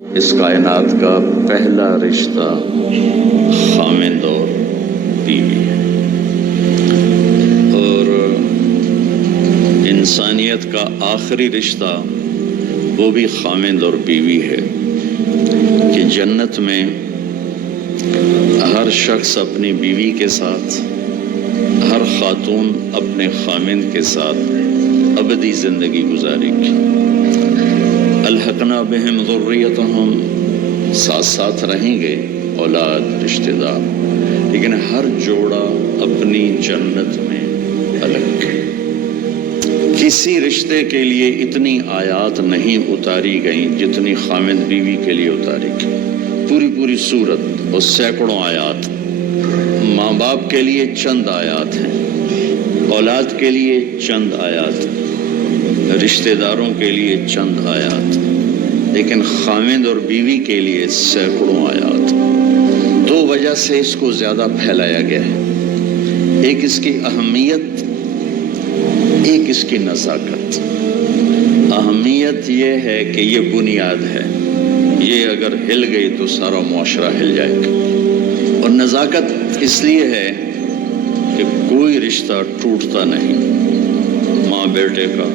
اس کائنات کا پہلا رشتہ خامند اور بیوی ہے، اور انسانیت کا آخری رشتہ وہ بھی خامند اور بیوی ہے کہ جنت میں ہر شخص اپنی بیوی کے ساتھ، ہر خاتون اپنے خامند کے ساتھ ابدی زندگی گزارے گی۔ الحقنا بہم ذریتہم، ساتھ ساتھ رہیں گے اولاد رشتہ دار، لیکن ہر جوڑا اپنی جنت میں الگ۔ کسی رشتے کے لیے اتنی آیات نہیں اتاری گئیں جتنی خامند بیوی کے لیے اتاری گئی، پوری سورت اور سینکڑوں آیات۔ ماں باپ کے لیے چند آیات ہیں، اولاد کے لیے چند آیات، رشتہ داروں کے لیے چند آیات، لیکن خامند اور بیوی کے لیے سینکڑوں آیات۔ دو وجہ سے اس کو زیادہ پھیلایا گیا ہے، ایک اس کی اہمیت، ایک اس کی نزاکت۔ اہمیت یہ ہے کہ یہ بنیاد ہے، یہ اگر ہل گئی تو سارا معاشرہ ہل جائے گا، اور نزاکت اس لیے ہے کہ کوئی رشتہ ٹوٹتا نہیں، ماں بیٹے کا،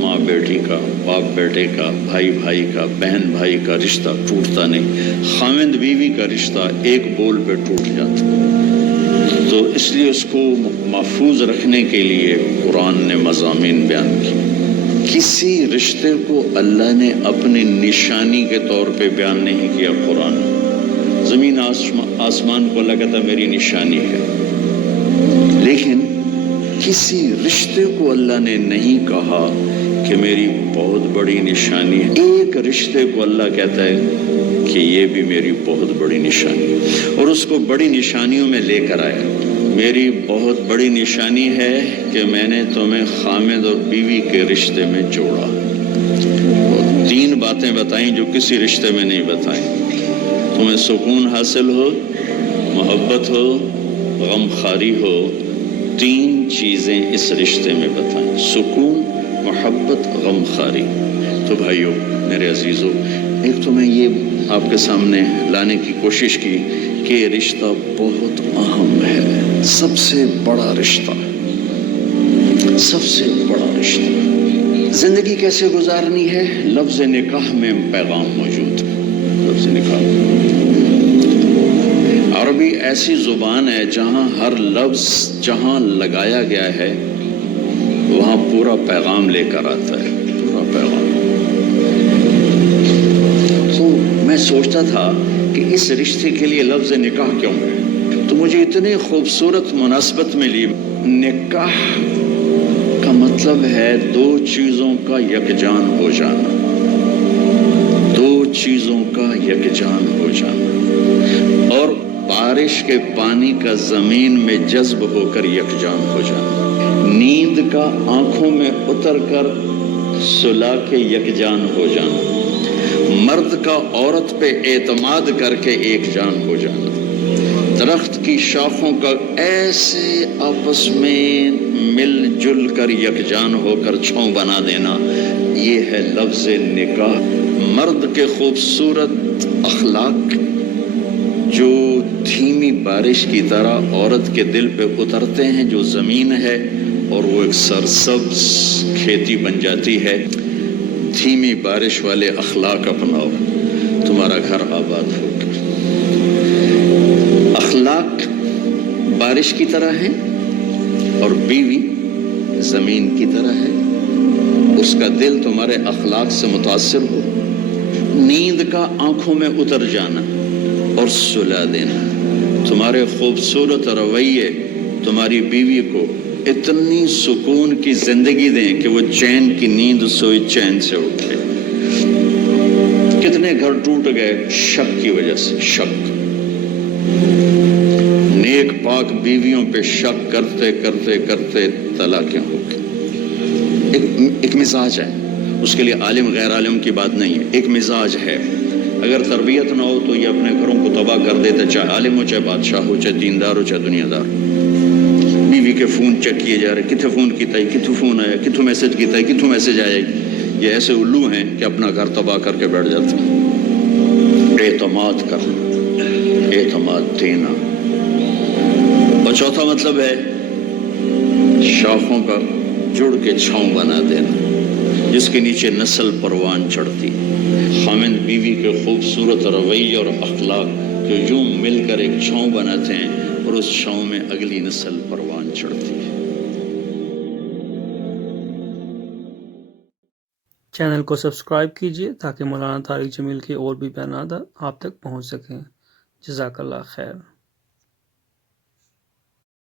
ماں بیٹی کا، باپ بیٹے کا، بھائی بھائی کا، بہن بھائی کا رشتہ ٹوٹتا نہیں۔ خامند بیوی کا رشتہ ایک بول پہ ٹوٹ جاتا، تو اس لیے اس کو محفوظ رکھنے کے لیے قرآن نے مضامین بیان کیے۔ کسی رشتے کو اللہ نے اپنی نشانی کے طور پہ بیان نہیں کیا۔ قرآن زمین آسمان کو اللہ کہتا میری نشانی ہے، لیکن کسی رشتے کو اللہ نے نہیں کہا کہ میری بہت بڑی نشانی ہے۔ ایک رشتے کو اللہ کہتا ہے کہ یہ بھی میری بہت بڑی نشانی ہے، اور اس کو بڑی نشانیوں میں لے کر آیا۔ میری بہت بڑی نشانی ہے کہ میں نے تمہیں خامد اور بیوی کے رشتے میں جوڑا، اور تین باتیں بتائیں جو کسی رشتے میں نہیں بتائیں۔ تمہیں سکون حاصل ہو، محبت ہو، غم خاری ہو، تین چیزیں اس رشتے میں بتائیں، سکون، محبت، غم خاری۔ تو بھائیو میرے عزیزو، ایک تو میں یہ آپ کے سامنے لانے کی کوشش کی کہ یہ رشتہ بہت اہم ہے، سب سے بڑا رشتہ، سب سے بڑا رشتہ۔ زندگی کیسے گزارنی ہے؟ لفظ نکاح میں پیغام موجود ہے۔ لفظ نکاح عربی ایسی زبان ہے جہاں ہر لفظ جہاں لگایا گیا ہے وہاں پورا پیغام لے کر آتا ہے، پورا پیغام۔ تو میں سوچتا تھا کہ اس رشتے کے لیے لفظ نکاح کیوں ہے، تو مجھے اتنی خوبصورت مناسبت ملی۔ نکاح کا مطلب ہے دو چیزوں کا یکجان ہو جانا، دو چیزوں کا یکجان ہو جانا، اور بارش کے پانی کا زمین میں جذب ہو کر یکجان ہو جانا، نیند کا آنکھوں میں اتر کر سلا کے یکجان ہو جانا، مرد کا عورت پہ اعتماد کر کے ایک جان ہو جانا، درخت کی شاخوں کا ایسے آپس میں مل جل کر یکجان ہو کر چھاؤں بنا دینا، یہ ہے لفظ نکاح۔ مرد کے خوبصورت اخلاق جو دھیمی بارش کی طرح عورت کے دل پہ اترتے ہیں، جو زمین ہے اور وہ ایک سرسبز کھیتی بن جاتی ہے، دھیمی بارش والے اخلاق اپناؤ، تمہارا گھر آباد ہوگا۔ اخلاق بارش کی طرح ہے اور بیوی زمین کی طرح ہے، اس کا دل تمہارے اخلاق سے متاثر ہو، نیند کا آنکھوں میں اتر جانا اور سلا دینا، تمہارے خوبصورت رویے تمہاری بیوی کو اتنی سکون کی زندگی دیں کہ وہ چین کی نیند سوئی چین سے اٹھے۔ کتنے گھر ٹوٹ گئے شک کی وجہ سے، شک، نیک پاک بیویوں پہ شک کرتے کرتے کرتے طلاقیں ہو گئی۔ ایک مزاج ہے، اس کے لیے عالم غیر عالم کی بات نہیں ہے، ایک مزاج ہے، اگر تربیت نہ ہو تو یہ اپنے گھروں کو تباہ کر دیتے، چاہے عالم ہو، چاہے بادشاہ ہو، چاہے دیندار ہو، چاہے دنیا دار۔ بیوی کے فون چیک کیے جا رہے، کتنے فون کیتا ہے، کتوں فون آیا، کتوں میسج کیتا ہے، کتوں میسج آیا، یہ ایسے الو ہیں کہ اپنا گھر تباہ کر کے بیٹھ جاتے ہیں۔ اعتماد کرنا، اعتماد دینا۔ اور چوتھا مطلب ہے شاخوں کا جڑ کے چھاؤں بنا دینا، جس کے نیچے نسل پروان چڑھتی، خامند بیوی کے خوبصورت رویے اور اخلاق جو یوں مل کر ایک چھاؤں بناتے ہیں اور اس چھاؤں میں اگلی نسل پروان چڑھتی ہے۔ چینل کو سبسکرائب کیجیے تاکہ مولانا طارق جمیل کے اور بھی بیانات آپ تک پہنچ سکیں۔ جزاک اللہ خیر۔